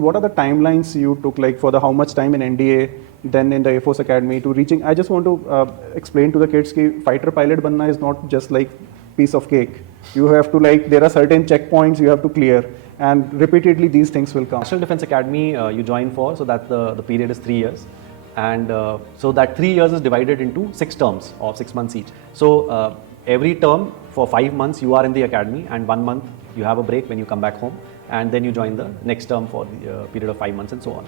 What are the timelines you took, like for the how much time in NDA, then in the Air Force Academy to reaching? I just want to explain to the kids that fighter pilot banna is not just like piece of cake. You have to there are certain checkpoints you have to clear, and repeatedly these things will come. National Defence Academy you join for, so that the period is 3 years. And so that 3 years is divided into 6 terms of 6 months each. So every term for 5 months you are in the academy, and 1 month you have a break when you come back home, and then you join the next term for the period of 5 months and so on.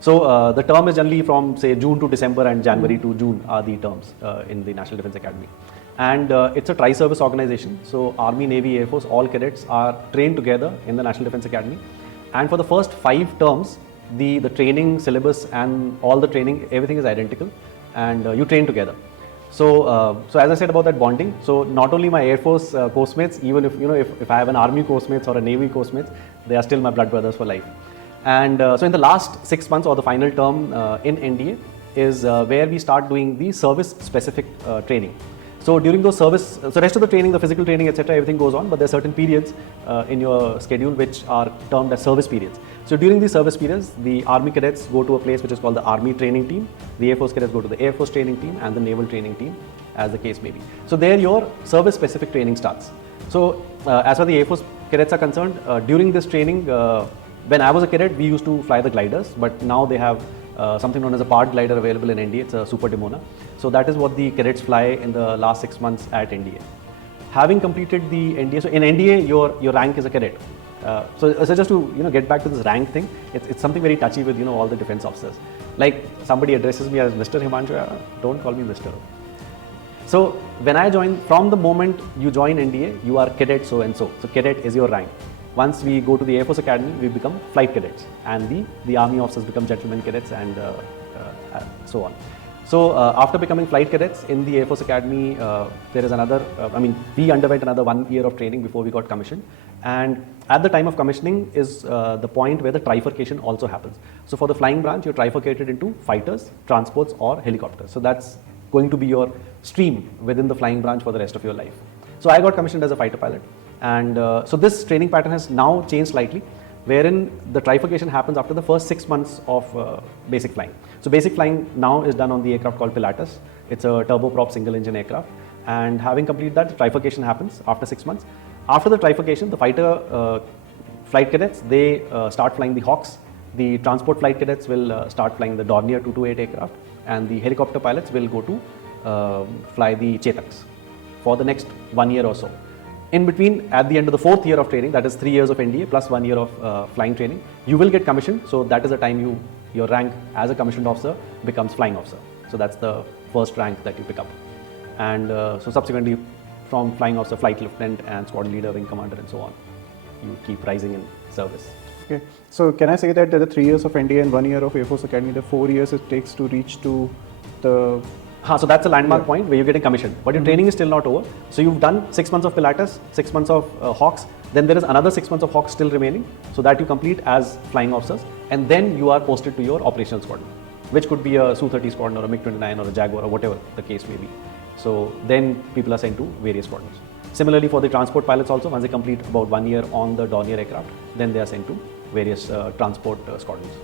So the term is generally from say June to December and January to June are the terms in the National Defence Academy. And it's a tri-service organization. So Army, Navy, Air Force, all cadets are trained together in the National Defence Academy. And for the first 5 terms, the training syllabus and all the training, everything is identical, and you train together. So, so as I said about that bonding, so not only my Air Force course mates, even if I have an Army course mates or a Navy course mates, they are still my blood brothers for life. And so in the last 6 months or the final term in NDA is where we start doing the service specific training. So during those service, so rest of the training, the physical training, etc., everything goes on, but there are certain periods in your schedule which are termed as service periods. So during these service periods, the Army cadets go to a place which is called the Army Training Team, the Air Force cadets go to the Air Force Training Team, and the Naval Training Team, as the case may be. So there your service specific training starts. So as far as the Air Force cadets are concerned, during this training, when I was a cadet, we used to fly the gliders, but now they have something known as a part glider available in NDA. It's a Super Demona. So that is what the cadets fly in the last 6 months at NDA. Having completed the NDA, so in NDA your rank is a cadet. So just to get back to this rank thing, it's something very touchy with all the defense officers. Like somebody addresses me as Mr. Himanshu, don't call me Mr. So when I join, from the moment you join NDA, you are cadet so and so. So cadet is your rank. Once we go to the Air Force Academy, we become flight cadets, and the Army officers become gentlemen cadets, and so on. So after becoming flight cadets in the Air Force Academy, there is another, we underwent another 1 year of training before we got commissioned. And at the time of commissioning is the point where the trifurcation also happens. So for the flying branch, you're trifurcated into fighters, transports, or helicopters. So that's going to be your stream within the flying branch for the rest of your life. So I got commissioned as a fighter pilot. And so this training pattern has now changed slightly, wherein the trifurcation happens after the first 6 months of basic flying. So basic flying now is done on the aircraft called Pilatus. It's a turboprop single engine aircraft. And having completed that, the trifurcation happens after 6 months. After the trifurcation, the fighter flight cadets, they start flying the Hawks. The transport flight cadets will start flying the Dornier 228 aircraft. And the helicopter pilots will go to fly the Chetaks for the next 1 year or so. In between, at the end of the 4th year of training, that is 3 years of NDA plus 1 year of flying training, you will get commissioned. So that is the time your rank as a commissioned officer becomes flying officer. So that's the first rank that you pick up. And so subsequently, from flying officer, flight lieutenant, and squadron leader, wing commander, and so on, you keep rising in service. Okay. So can I say that the 3 years of NDA and 1 year of Air Force Academy, the 4 years it takes to reach to the... So that's a landmark point where you're getting commissioned, but your training is still not over. So you've done 6 months of Pilatus, 6 months of Hawks, then there is another 6 months of Hawks still remaining, so that you complete as flying officers, and then you are posted to your operational squadron, which could be a Su-30 squadron or a MiG-29 or a Jaguar or whatever the case may be. So then people are sent to various squadrons. Similarly for the transport pilots also, once they complete about 1 year on the Dornier aircraft, then they are sent to various transport squadrons.